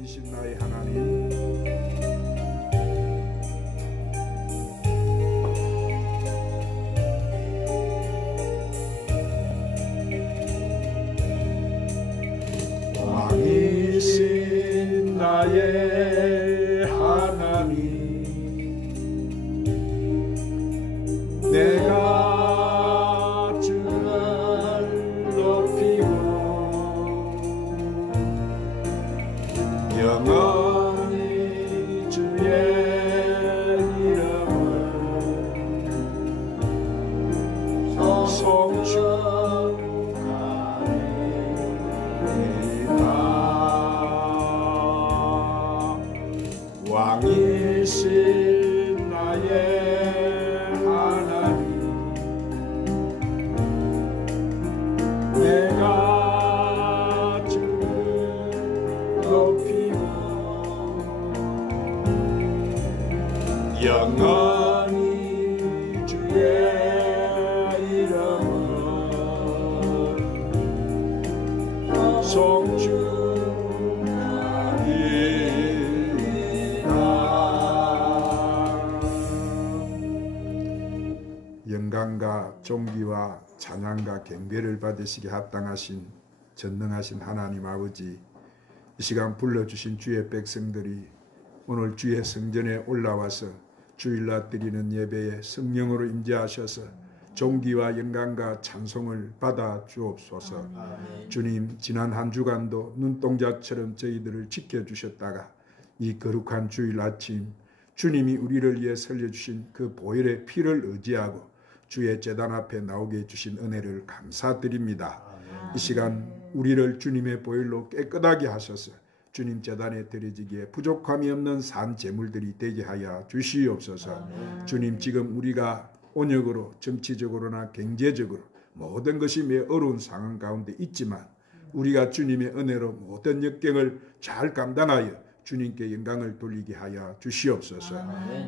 왕이신 나의 하나님, 왕이신 나의 하나님, 내가 주를 높이고 영원히 주의 이름을 송축하리이다. 왕이신 나의 하나님, 내가 주를 높이고 영원히 주의 이름을 송축하리이다. 영광과 존귀와 찬양과 경배를 받으시기 합당하신 전능하신 하나님 아버지, 이 시간 불러주신 주의 백성들이 오늘 주의 성전에 올라와서 주일날 드리는 예배에 성령으로 임재하셔서 존귀와 영광과 찬송을 받아 주옵소서. 주님, 지난 한 주간도 눈동자처럼 저희들을 지켜주셨다가 이 거룩한 주일 아침 주님이 우리를 위해 살려주신 그 보혈의 피를 의지하고 주의 제단 앞에 나오게 해주신 은혜를 감사드립니다. 이 시간 우리를 주님의 보혈로 깨끗하게 하셔서 주님 제단에 드려지기에 부족함이 없는 산 제물들이 되게 하여 주시옵소서. 주님, 지금 우리가 온역으로 정치적으로나 경제적으로 모든 것이 매우 어려운 상황 가운데 있지만 우리가 주님의 은혜로 모든 역경을 잘 감당하여 주님께 영광을 돌리게 하여 주시옵소서.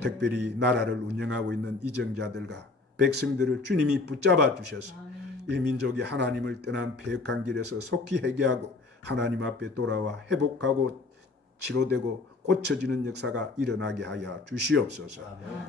특별히 나라를 운영하고 있는 이정자들과 백성들을 주님이 붙잡아 주셔서 이 민족이 하나님을 떠난 패역한 길에서 속히 회개하고 하나님 앞에 돌아와 회복하고 치료되고 고쳐지는 역사가 일어나게 하여 주시옵소서.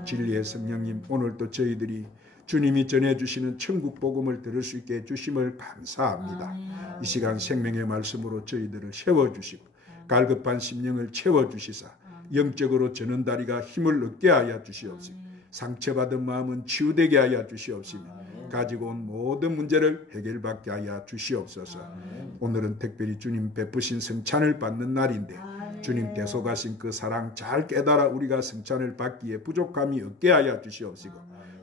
진리의 성령님, 오늘도 저희들이 주님이 전해주시는 천국 복음을 들을 수 있게 해주심을 감사합니다. 이 시간 생명의 말씀으로 저희들을 세워주시고 갈급한 심령을 채워주시사 영적으로 저는 다리가 힘을 얻게 하여 주시옵시고 상처받은 마음은 치유되게 하여 주시옵시며 가지고 온 모든 문제를 해결받게 하여 주시옵소서. 오늘은 특별히 주님 베푸신 성찬을 받는 날인데 주님 대속하신 그 사랑 잘 깨달아 우리가 성찬을 받기에 부족함이 없게 하여 주시옵시고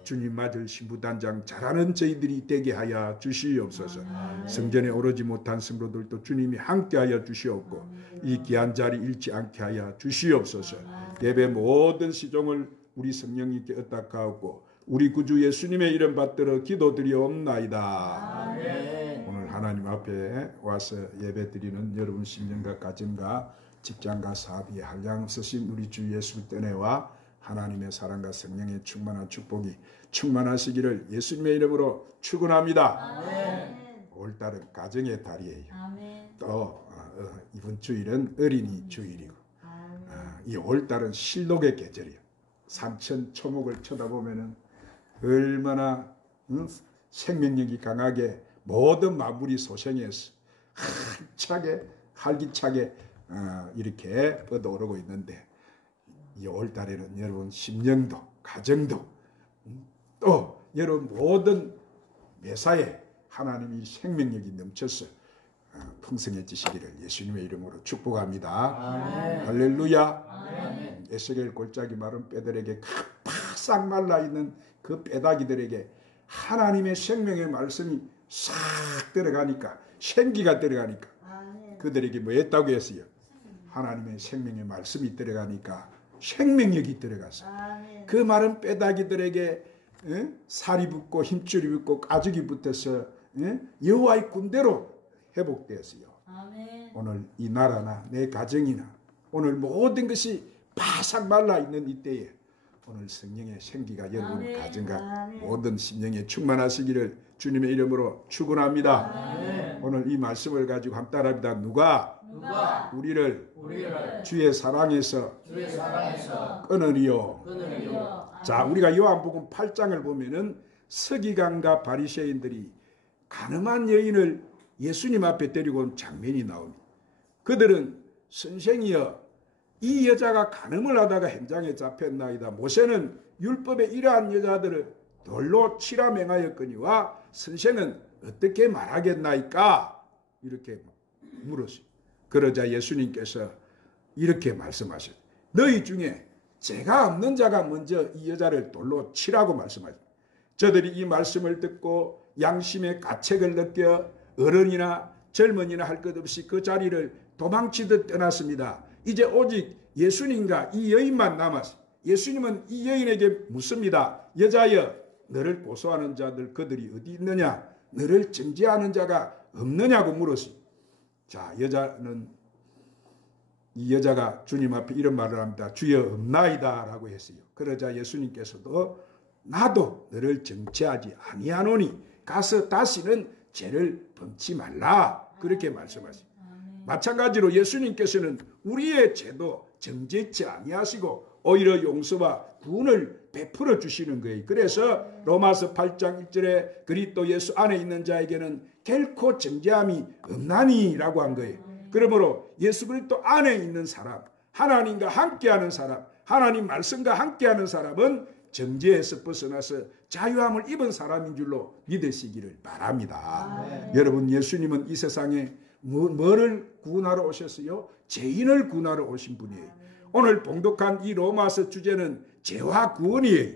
주님 맞을 신부단장 잘하는 저희들이 되게 하여 주시옵소서. 성전에 오르지 못한 성도들도 주님이 함께하여 주시옵고 이 귀한 자리 잃지 않게 하여 주시옵소서. 예배 모든 시종을 우리 성령님께 의탁하옵고 우리 구주 예수님의 이름 받들어 기도드리옵나이다. 오늘 하나님 앞에 와서 예배드리는 여러분 심령과 가정과 직장과 사업에 한량 쓰신 우리 주 예수 은혜와 하나님의 사랑과 성령의 충만한 축복이 충만하시기를 예수님의 이름으로 축원합니다. 올달은 가정의 달이에요. 또 이번 주일은 어린이 주일이고 이 올달은 실록의 계절이에요. 산천 초목을 쳐다보면 얼마나 생명력이 강하게 모든 만물이 소생해서 활기차게 이렇게 뻗어오르고 있는데 이 올달에는 여러분 심령도 가정도 또 여러분 모든 매사에 하나님이 생명력이 넘쳐서 풍성해지시기를 예수님의 이름으로 축복합니다. 할렐루야. 에스겔 골짜기 마른 뼈들에게 바싹 말라있는 그 뼈다귀들에게 하나님의 생명의 말씀이 싹 들어가니까 생기가 들어가니까 그들에게 뭐 했다고 했어요? 하나님의 생명의 말씀이 들어가니까 생명력이 들어가서 그 마른 뼈다귀들에게 살이 붙고 힘줄이 붙고 가죽이 붙어서 여호와의 군대로 회복되었어요. 오늘 이 나라나 내 가정이나 오늘 모든 것이 바싹 말라있는 이때에 오늘 성령의 생기가 여러분 가정과 모든 심령에 충만하시기를 주님의 이름으로 축원합니다. 오늘 이 말씀을 가지고 한번 따라합니다. 누가 우리를 주의 사랑에서 끊으리요. 자, 우리가 요한복음 8장을 보면은 서기관과 바리새인들이 가늠한 여인을 예수님 앞에 데리고 온 장면이 나옵니다. 그들은 선생이여, 이 여자가 간음을 하다가 현장에 잡혔나이다. 모세는 율법에 이러한 여자들을 돌로 치라 맹하였거니와 선생은 어떻게 말하겠나이까? 이렇게 물었어요. 그러자 예수님께서 이렇게 말씀하셨어요. 너희 중에 죄가 없는 자가 먼저 이 여자를 돌로 치라고 말씀하셨어요. 저들이 이 말씀을 듣고 양심의 가책을 느껴 어른이나 젊은이나 할 것 없이 그 자리를 도망치듯 떠났습니다. 이제 오직 예수님과 이 여인만 남았어요. 예수님은 이 여인에게 묻습니다. 여자여, 너를 고소하는 자들 그들이 어디 있느냐? 너를 정죄하는 자가 없느냐고 물었어요. 자, 이 여자가 주님 앞에 이런 말을 합니다. 주여, 없나이다 라고 했어요. 그러자 예수님께서도 나도 너를 정죄하지 아니하노니 가서 다시는 죄를 범치 말라, 그렇게 말씀하시죠. 마찬가지로 예수님께서는 우리의 죄도 정죄치 아니하시고 오히려 용서와 구원을 베풀어 주시는 거예요. 그래서 로마서 8장 1절에 그리스도 예수 안에 있는 자에게는 결코 정죄함이 없나니 라고 한 거예요. 그러므로 예수 그리스도 안에 있는 사람, 하나님과 함께하는 사람, 하나님 말씀과 함께하는 사람은 정죄에서 벗어나서 자유함을 입은 사람인 줄로 믿으시기를 바랍니다. 여러분, 예수님은 이 세상에 뭐를 구원하러 오셨어요? 죄인을 구원하러 오신 분이에요. 오늘 봉독한 이 로마서 주제는 죄와 구원이에요.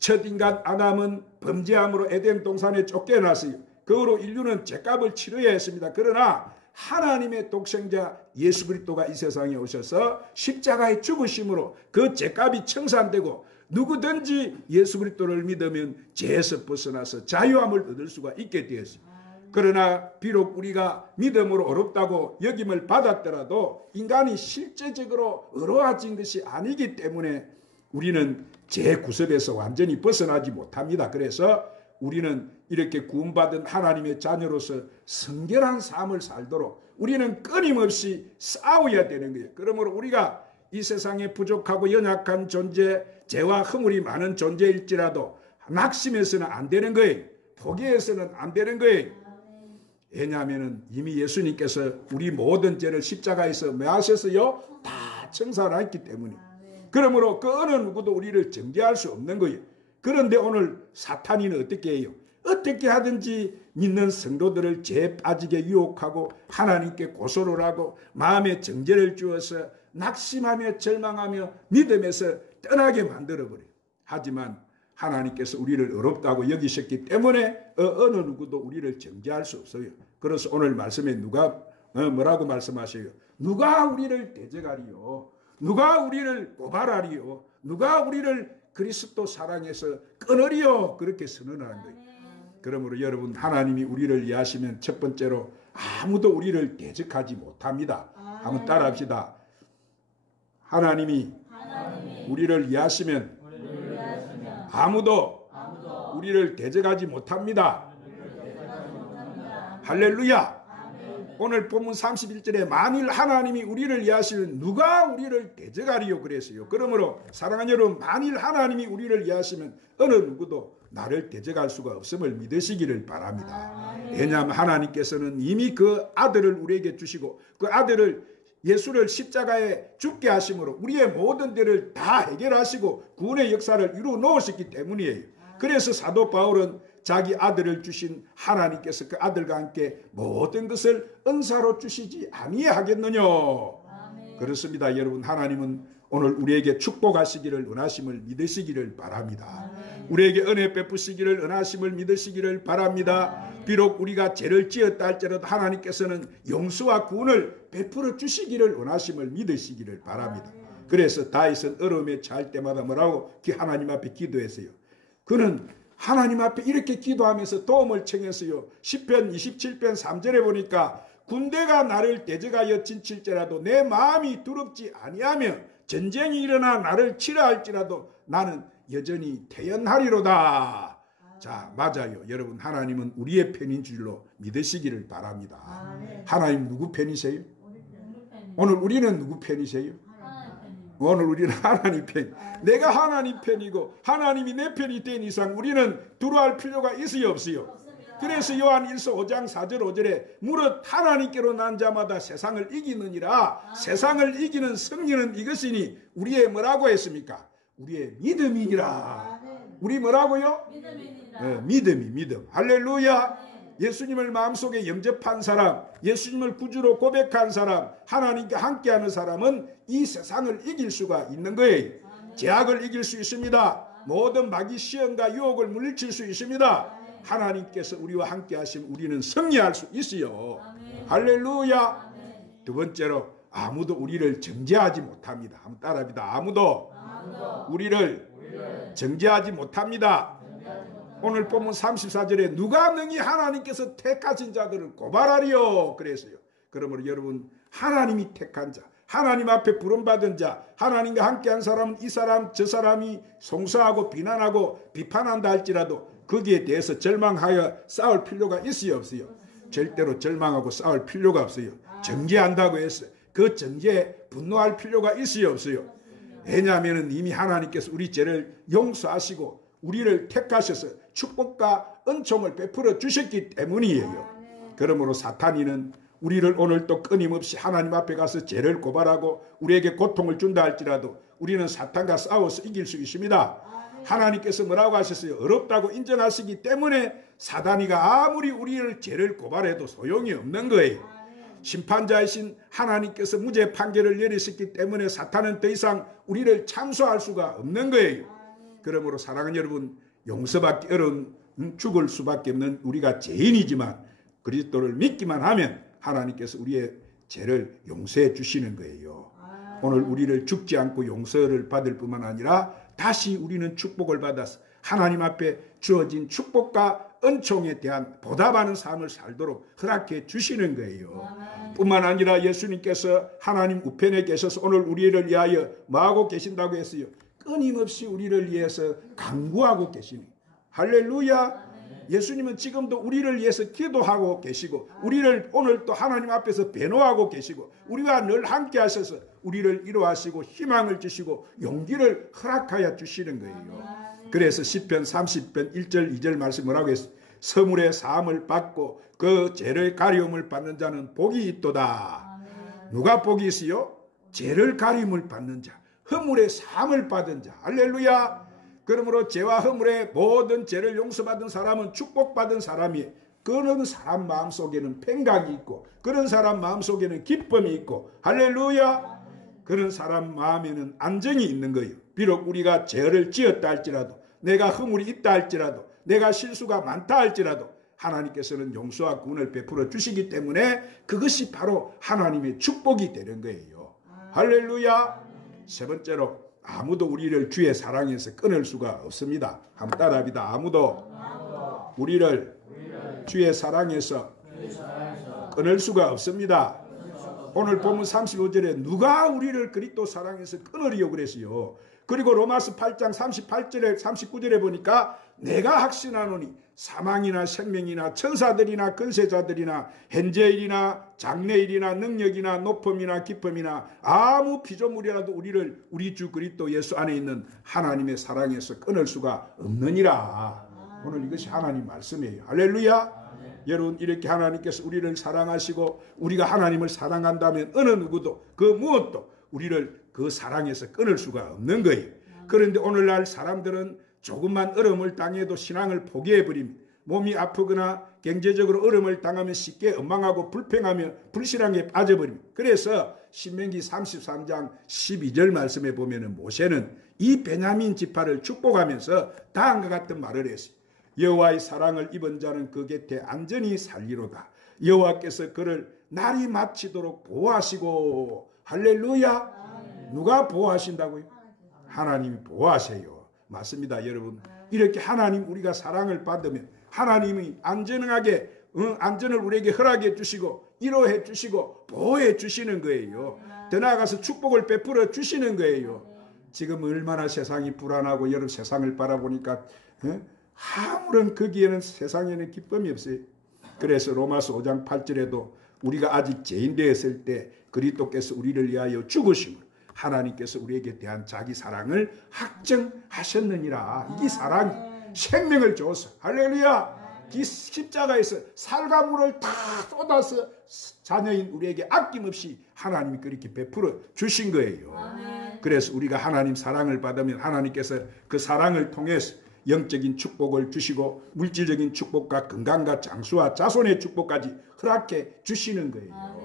첫 인간 아담은 범죄함으로 에덴 동산에 쫓겨났어요. 그 후로 인류는 죄값을 치러야 했습니다. 그러나 하나님의 독생자 예수 그리스도가 이 세상에 오셔서 십자가에 죽으심으로 그 죄값이 청산되고 누구든지 예수 그리스도를 믿으면 죄에서 벗어나서 자유함을 얻을 수가 있게 되었습니다. 그러나 비록 우리가 믿음으로 어렵다고 여김을 받았더라도 인간이 실제적으로 의로워진 것이 아니기 때문에 우리는 죄 구습에서 완전히 벗어나지 못합니다. 그래서 우리는 이렇게 구원받은 하나님의 자녀로서 성결한 삶을 살도록 우리는 끊임없이 싸워야 되는 거예요. 그러므로 우리가 이 세상에 부족하고 연약한 존재, 죄와 허물이 많은 존재일지라도 낙심해서는 안 되는 거예요. 포기해서는 안 되는 거예요. 왜냐하면 이미 예수님께서 우리 모든 죄를 십자가에서 뭐 하셨어요? 다 청산했기 때문에. 그러므로 그 어느 누구도 우리를 정죄할 수 없는 거예요. 그런데 오늘 사탄이는 어떻게 해요? 어떻게 하든지 믿는 성도들을 죄에 빠지게 유혹하고 하나님께 고소를 하고 마음에 정죄를 주어서 낙심하며 절망하며 믿음에서 떠나게 만들어버려요. 하지만 하나님께서 우리를 어렵다고 여기셨기 때문에 어느 누구도 우리를 정죄할 수 없어요. 그래서 오늘 말씀에 누가 뭐라고 말씀하셔요? 누가 우리를 대적하리요? 누가 우리를 고발하리요? 누가 우리를 그리스도 사랑해서 끊으리요? 그렇게 선언하는 거예요. 그러므로 여러분, 하나님이 우리를 이해하시면 첫 번째로 아무도 우리를 대적하지 못합니다. 한번 따라합시다. 하나님이 우리를 이해하시면 아무도 우리를 대적하지 못합니다. 할렐루야. 오늘 본문 31절에 만일 하나님이 우리를 이해하시면 누가 우리를 대적하리요 그랬어요. 그러므로 사랑하는 여러분, 만일 하나님이 우리를 이해하시면 어느 누구도 나를 대적할 수가 없음을 믿으시기를 바랍니다. 왜냐하면 하나님께서는 이미 그 아들을 우리에게 주시고 그 아들을 예수를 십자가에 죽게 하심으로 우리의 모든 죄를 다 해결하시고 구원의 역사를 이루어 놓으셨기 때문이에요. 그래서 사도 바울은 자기 아들을 주신 하나님께서 그 아들과 함께 모든 것을 은사로 주시지 아니하겠느냐. 그렇습니다. 여러분, 하나님은 오늘 우리에게 축복하시기를 원하심을 믿으시기를 바랍니다. 우리에게 은혜 베푸시기를 원하심을 믿으시기를 바랍니다. 비록 우리가 죄를 지었다 할지라도 하나님께서는 용서와 구원을 베풀어 주시기를 원하심을 믿으시기를 바랍니다. 그래서 다윗은 어려움에 처할 때마다 뭐라고 하나님 앞에 기도했어요. 그는 하나님 앞에 이렇게 기도하면서 도움을 청했어요. 시편 27편 3절에 보니까 군대가 나를 대적하여 진칠지라도 내 마음이 두렵지 아니하며 전쟁이 일어나 나를 치라 할지라도 나는 여전히 태연하리로다. 자, 맞아요. 여러분, 하나님은 우리의 편인 줄로 믿으시기를 바랍니다. 하나님 누구 편이세요? 오늘 우리는 누구 편이세요? 오늘 우리는 하나님 편. 내가 하나님 편이고 하나님이 내 편이 된 이상 우리는 두려워할 필요가 있어요, 없어요? 그래서 요한 1서 5장 4절 5절에 무릇 하나님께로 난 자마다 세상을 이기느니라. 세상을 이기는 승리는 이것이니 우리의 뭐라고 했습니까? 우리의 믿음이니라. 우리 뭐라고요? 믿음. 할렐루야. 예수님을 마음속에 영접한 사람, 예수님을 구주로 고백한 사람, 하나님과 함께하는 사람은 이 세상을 이길 수가 있는 거예요. 죄악을 이길 수 있습니다. 모든 마귀 시험과 유혹을 물리칠 수 있습니다. 하나님께서 우리와 함께 하시면 우리는 승리할 수 있어요. 할렐루야. 두 번째로 아무도 우리를 정죄하지 못합니다. 한번 따라합니다. 아무도 우리를 정죄하지 못합니다. 오늘 본문 34절에 누가 능히 하나님께서 택하신 자들을 고발하리요 그랬어요. 그러므로 여러분, 하나님이 택한 자, 하나님 앞에 부름받은 자, 하나님과 함께한 사람은 이 사람 저 사람이 송사하고 비난하고 비판한다 할지라도 거기에 대해서 절망하여 싸울 필요가 있어요, 없어요? 절대로 절망하고 싸울 필요가 없어요. 정죄한다고 했어요. 그 정죄에 분노할 필요가 있어요, 없어요? 왜냐하면 이미 하나님께서 우리 죄를 용서하시고 우리를 택하셔서 축복과 은총을 베풀어 주셨기 때문이에요. 그러므로 사탄이는 우리를 오늘 또 끊임없이 하나님 앞에 가서 죄를 고발하고 우리에게 고통을 준다 할지라도 우리는 사탄과 싸워서 이길 수 있습니다. 하나님께서 뭐라고 하셨어요? 어렵다고 인정하시기 때문에 사단이가 아무리 우리를 죄를 고발해도 소용이 없는 거예요. 심판자이신 하나님께서 무죄 판결을 내리셨기 때문에 사탄은 더 이상 우리를 참소할 수가 없는 거예요. 그러므로 사랑하는 여러분, 용서받기 어려운 죽을 수밖에 없는 우리가 죄인이지만 그리스도를 믿기만 하면 하나님께서 우리의 죄를 용서해 주시는 거예요. 오늘 우리를 죽지 않고 용서를 받을 뿐만 아니라 다시 우리는 축복을 받아서 하나님 앞에 주어진 축복과 은총에 대한 보답하는 삶을 살도록 허락해 주시는 거예요. 뿐만 아니라 예수님께서 하나님 우편에 계셔서 오늘 우리를 위하여 뭐하고 계신다고 했어요? 끊임없이 우리를 위해서 간구하고 계시니. 할렐루야. 예수님은 지금도 우리를 위해서 기도하고 계시고 우리를 오늘 또 하나님 앞에서 변호하고 계시고 우리와 늘 함께 하셔서 우리를 위로하시고 희망을 주시고 용기를 허락하여 주시는 거예요. 그래서 시편 30편 1절 2절 말씀 뭐라고 했어요? 서물의 사함을 받고 그 죄를 가리움을 받는 자는 복이 있도다. 누가 복이 있어요? 죄를 가림을 받는 자, 허물의 사함을 받은 자. 할렐루야. 그러므로 죄와 허물의 모든 죄를 용서받은 사람은 축복받은 사람이에요. 그런 사람 마음속에는 평강이 있고 그런 사람 마음속에는 기쁨이 있고 할렐루야. 그런 사람 마음에는 안정이 있는 거예요. 비록 우리가 죄를 지었다 할지라도 내가 허물이 있다 할지라도 내가 실수가 많다 할지라도 하나님께서는 용서와 구원을 베풀어 주시기 때문에 그것이 바로 하나님의 축복이 되는 거예요. 할렐루야. 세 번째로 아무도 우리를 주의 사랑에서 끊을 수가 없습니다. 한번 따라합니다. 아무도 우리를 주의 사랑에서 끊을 수가 없습니다. 오늘 본문 35절에 누가 우리를 그리스도 사랑에서 끊으리요 그랬어요. 그리고 로마서 8장 38절에 39절에 보니까 내가 확신하노니 사망이나 생명이나 천사들이나 권세자들이나 현재일이나 장래일이나 능력이나 높음이나 기쁨이나 아무 피조물이라도 우리를 우리 주 그리스도 예수 안에 있는 하나님의 사랑에서 끊을 수가 없느니라. 오늘 이것이 하나님 말씀이에요. 할렐루야. 여러분, 이렇게 하나님께서 우리를 사랑하시고 우리가 하나님을 사랑한다면 어느 누구도 그 무엇도 우리를 그 사랑에서 끊을 수가 없는 거예요. 그런데 오늘날 사람들은 조금만 어려움을 당해도 신앙을 포기해버립니다. 몸이 아프거나 경제적으로 어려움을 당하면 쉽게 원망하고 불평하며 불신앙에 빠져버립니다. 그래서 신명기 33장 12절 말씀에 보면 모세는 이 베냐민 지파를 축복하면서 다음과 같은 말을 했어요. 여호와의 사랑을 입은 자는 그 곁에 안전히 살리로다. 여호와께서 그를 날이 마치도록 보호하시고. 할렐루야. 누가 보호하신다고요? 하나님이 보호하세요. 맞습니다, 여러분. 이렇게 하나님 우리가 사랑을 받으면 하나님이 안전하게 안전을 우리에게 허락해 주시고 위로해 주시고 보호해 주시는 거예요. 더 나아가서 축복을 베풀어 주시는 거예요. 지금 얼마나 세상이 불안하고 여러분 세상을 바라보니까 아무런 거기에는 세상에는 기쁨이 없어요. 그래서 로마서 5장 8절에도 우리가 아직 죄인 되었을 때 그리스도께서 우리를 위하여 죽으심으로 하나님께서 우리에게 대한 자기 사랑을 확증하셨느니라. 이게 사랑이 생명을 줘서 할렐루야. 이 십자가에서 살과 물을 다 쏟아서 자녀인 우리에게 아낌없이 하나님이 그렇게 베풀어 주신 거예요. 그래서 우리가 하나님 사랑을 받으면 하나님께서 그 사랑을 통해서 영적인 축복을 주시고 물질적인 축복과 건강과 장수와 자손의 축복까지 허락해 주시는 거예요.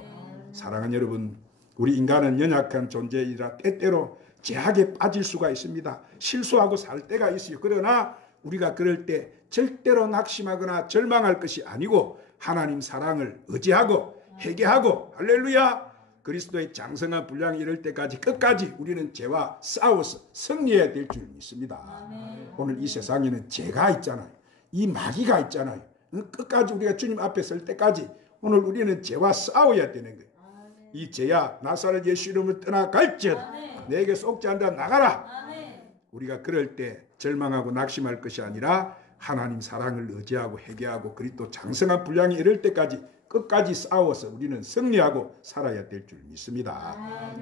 사랑하는 여러분, 우리 인간은 연약한 존재이라 때때로 죄악에 빠질 수가 있습니다. 실수하고 살 때가 있어요. 그러나 우리가 그럴 때 절대로 낙심하거나 절망할 것이 아니고 하나님 사랑을 의지하고 회개하고 할렐루야 그리스도의 장성한 분량이 이럴 때까지 끝까지 우리는 죄와 싸워서 승리해야 될 줄 믿습니다. 오늘 이 세상에는 죄가 있잖아요. 이 마귀가 있잖아요. 끝까지 우리가 주님 앞에 설 때까지 오늘 우리는 죄와 싸워야 되는 거예요. 이 죄야 나사렛 예수 이름을 떠나갈지어다 내게 속지 않다 나가라. 우리가 그럴 때 절망하고 낙심할 것이 아니라 하나님 사랑을 의지하고 회개하고 그리스도 장성한 분량이 이럴 때까지 끝까지 싸워서 우리는 승리하고 살아야 될 줄 믿습니다.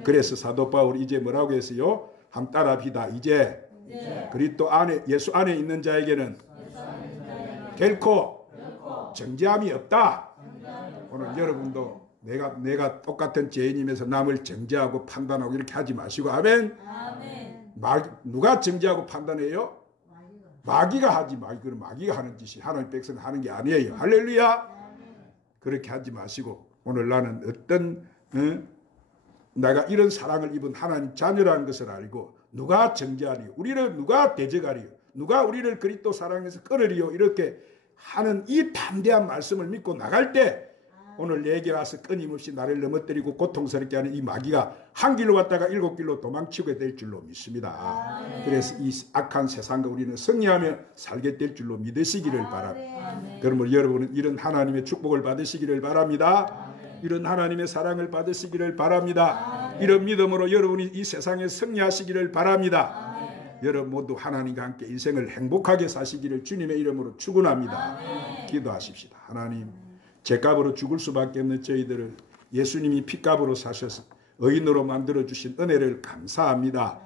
그래서 사도 바울이 이제 뭐라고 했어요? 함 따라합시다. 이제 그리스도 안에 예수 안에 있는 자에게는 결코 정죄함이 없다. 오늘 여러분도 내가 똑같은 죄인이면서 남을 정죄하고 판단하고 이렇게 하지 마시고 아멘. 누가 정죄하고 판단해요? 마귀가 하지. 마귀가 하는 짓이 하나님 백성 하는 게 아니에요. 할렐루야. 그렇게 하지 마시고 오늘 나는 어떤 내가 이런 사랑을 입은 하나님 자녀라는 것을 알고 누가 정죄하리요? 우리를 누가 대적하리요? 누가 우리를 그리스도 사랑해서 끌으리요? 이렇게 하는 이 담대한 말씀을 믿고 나갈 때 오늘 내게 와서 끊임없이 나를 넘어뜨리고 고통스럽게 하는 이 마귀가 한 길로 왔다가 7길로 도망치게 될 줄로 믿습니다. 그래서 이 악한 세상과 우리는 승리하며 살게 될 줄로 믿으시기를 바랍니다. 그러므로 여러분은 이런 하나님의 축복을 받으시기를 바랍니다. 이런 하나님의 사랑을 받으시기를 바랍니다. 이런 믿음으로 여러분이 이 세상에 승리하시기를 바랍니다. 여러분 모두 하나님과 함께 인생을 행복하게 사시기를 주님의 이름으로 축원합니다. 기도하십시다. 하나님 죄값으로 죽을 수밖에 없는 저희들을 예수님이 피값으로 사셔서 의인으로 만들어주신 은혜를 감사합니다.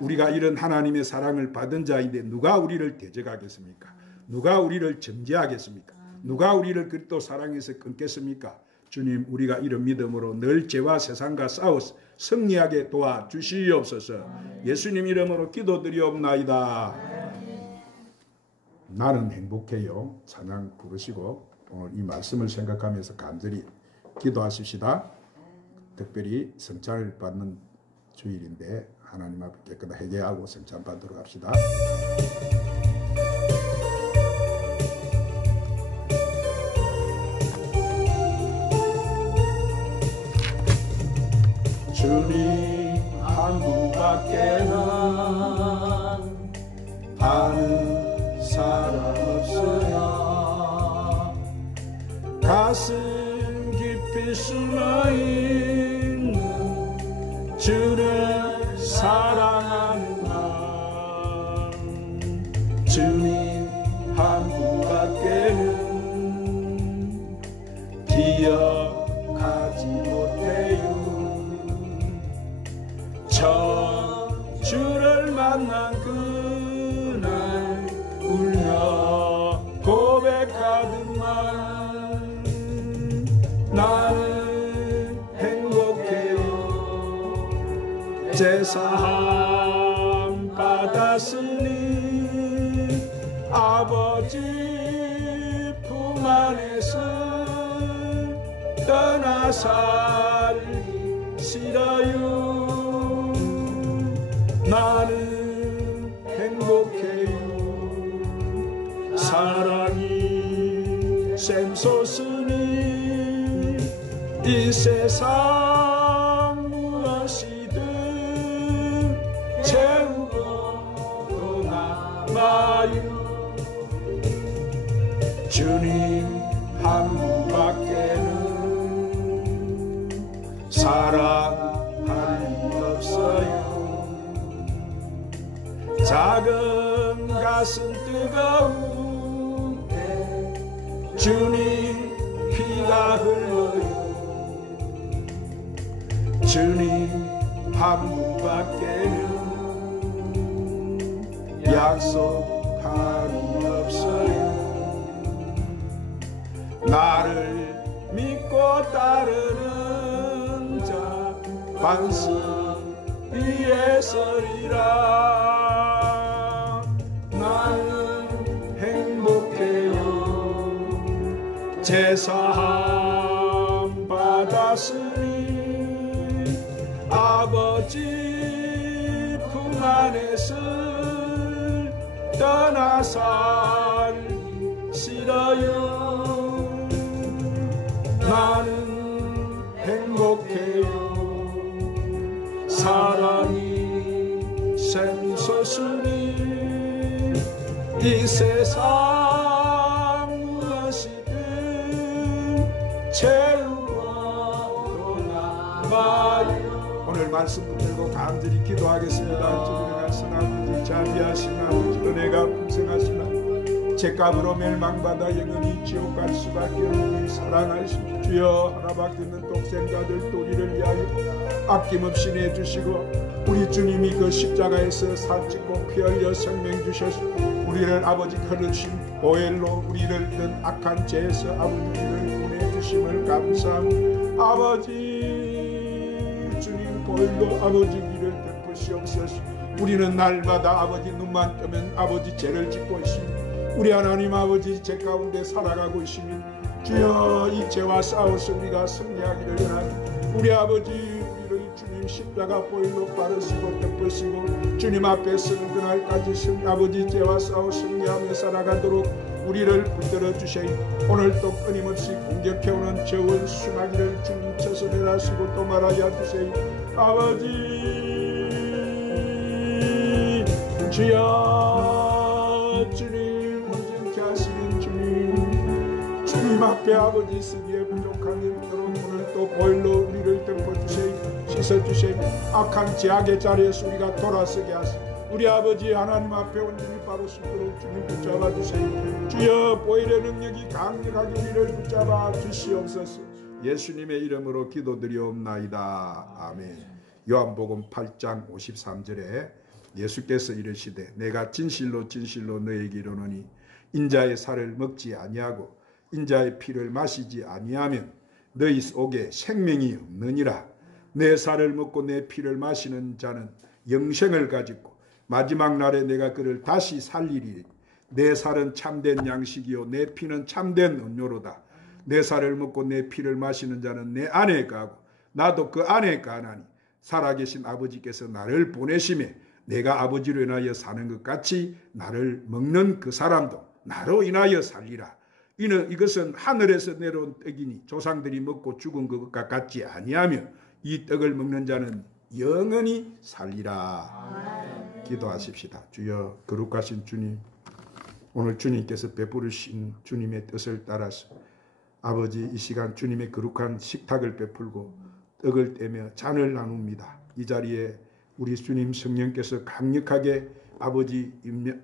우리가 이런 하나님의 사랑을 받은 자인데 누가 우리를 대적하겠습니까? 누가 우리를 정죄하겠습니까? 누가 우리를 그리스도 사랑해서 끊겠습니까? 주님 우리가 이런 믿음으로 늘 죄와 세상과 싸워서 승리하게 도와주시옵소서. 예수님 이름으로 기도드리옵나이다. 나는 행복해요. 찬양 부르시고 오늘 이 말씀을 생각하면서 간절히 기도하십시다. 특별히 성찬을 받는 주일인데 하나님 앞에 깨끗하게 회개하고 성찬 받도록 합시다. 주님 한 분밖에는 아는 사람 없어요. 가슴 깊이 숨어있는 주를 사랑하는 마음 주님 한 분밖에는 기억하지 못해요. 처음 주를 만난 그날 울며 고백하던 말 나는 행복해요. 제사함 받았으니 아버지 품 안에서 떠나 살기 싫어요. 나는 행복해요. 사랑이 샘솟으니 이 세상 무엇이든 채우고 또 남아요. 주님 한 분밖에는 사랑할 리 없어요. 작은 가슴 뜨거운데 주님 피가 흘러요. 주님 한 분밖에는 약속함이 없어요. 나를 믿고 따르는 자 반석 위에 서리라. 나는 행복해요. 제사함 받았으니 아버지 품 안에서 떠나 살기 싫어요. 나는 행복해요. 사랑이 샘솟으니 이 세상 무엇이든 채우고 떠나가요. 오늘 말씀 붙들고 간절히 기도하겠습니다. 주님의 말씀 아버지 자비하신 아버지 은혜가 풍성하시나 죄값으로 멸망받아 영원히 지옥 갈 수밖에 없는 사랑하신 주여 하나밖에 없는 독생자들 우리를 위하여 아낌없이 내주시고 우리 주님이 그 십자가에서 살찍고 피 흘려 생명 주셔서 우리를 아버지 거르신 보혈로 우리를 이런 악한 죄에서 아버지를 보내주심을 감사합니다. 아버지 주님 보혈로 아버지 우리를 베푸시옵소서. 우리는 날마다 아버지 눈만 뜨면 아버지 죄를 짓고 있습니다. 우리 하나님 아버지 죄 가운데 살아가고 있으니 주여 이 죄와 싸워서 우리가 승리하기를 원합니다. 우리 아버지 우리를 주님 십자가 보혈로 바르시고 덮으시고 주님 앞에 서는 그날까지 아버지 죄와 싸워 승리하며 살아가도록 우리를 붙들어 주시니 오늘 또 끊임없이 공격해오는 죄원 순하기를 주님 쳐서 내라시고 또 말하여 주세요. 아버지 주여 주님 주님 앞에 아버지 쓰기에 부족한 일들로 오늘 또 보혈로 우리를 덮어주세요. 씻어주세요. 악한 죄악의 자리에서 우리가 돌아서게 하시고 우리 아버지 하나님 앞에 온전히 바로 서도록 주님 붙잡아 주세요. 주여 보혈의 능력이 강력하게 우리를 붙잡아 주시옵소서. 예수님의 이름으로 기도드리옵나이다. 아멘. 요한복음 8장 53절에 예수께서 이르시되 내가 진실로 진실로 너에게 이르노니 인자의 살을 먹지 아니하고 인자의 피를 마시지 아니하면 너희 속에 생명이 없느니라. 내 살을 먹고 내 피를 마시는 자는 영생을 가지고 마지막 날에 내가 그를 다시 살리리니 내 살은 참된 양식이요 내 피는 참된 음료로다. 내 살을 먹고 내 피를 마시는 자는 내 안에 가고 나도 그 안에 가나니 살아계신 아버지께서 나를 보내심에 내가 아버지로 인하여 사는 것 같이 나를 먹는 그 사람도 나로 인하여 살리라. 이것은 하늘에서 내려온 떡이니 조상들이 먹고 죽은 것과 같지 아니하며 이 떡을 먹는 자는 영원히 살리라. 기도하십시다. 주여 거룩하신 주님, 오늘 주님께서 베푸르신 주님의 뜻을 따라서 아버지 이 시간 주님의 거룩한 식탁을 베풀고 떡을 떼며 잔을 나눕니다. 이 자리에 우리 주님 성령께서 강력하게 아버지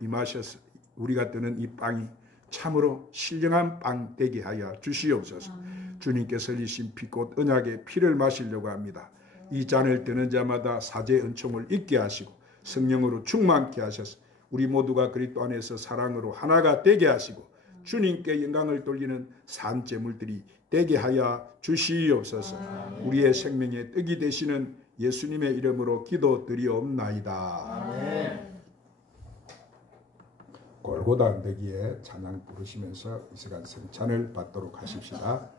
임하셔서 우리가 뜨는 이 빵이 참으로 신령한 빵 되게 하여 주시옵소서. 주님께서 흘리신 피 곧 언약의 피를 마시려고 합니다. 이 잔을 뜨는 자마다 사죄의 은총을 잊게 하시고 성령으로 충만케 하셔서 우리 모두가 그리스도 안에서 사랑으로 하나가 되게 하시고 주님께 영광을 돌리는 산제물들이 되게 하여 주시옵소서. 우리의 생명의 떡이 되시는 예수님의 이름으로 기도드리옵나이다. 아멘. 골고다 언덕 위에 찬양 부르시면서 이 시간 성찬을 받도록 하십시다.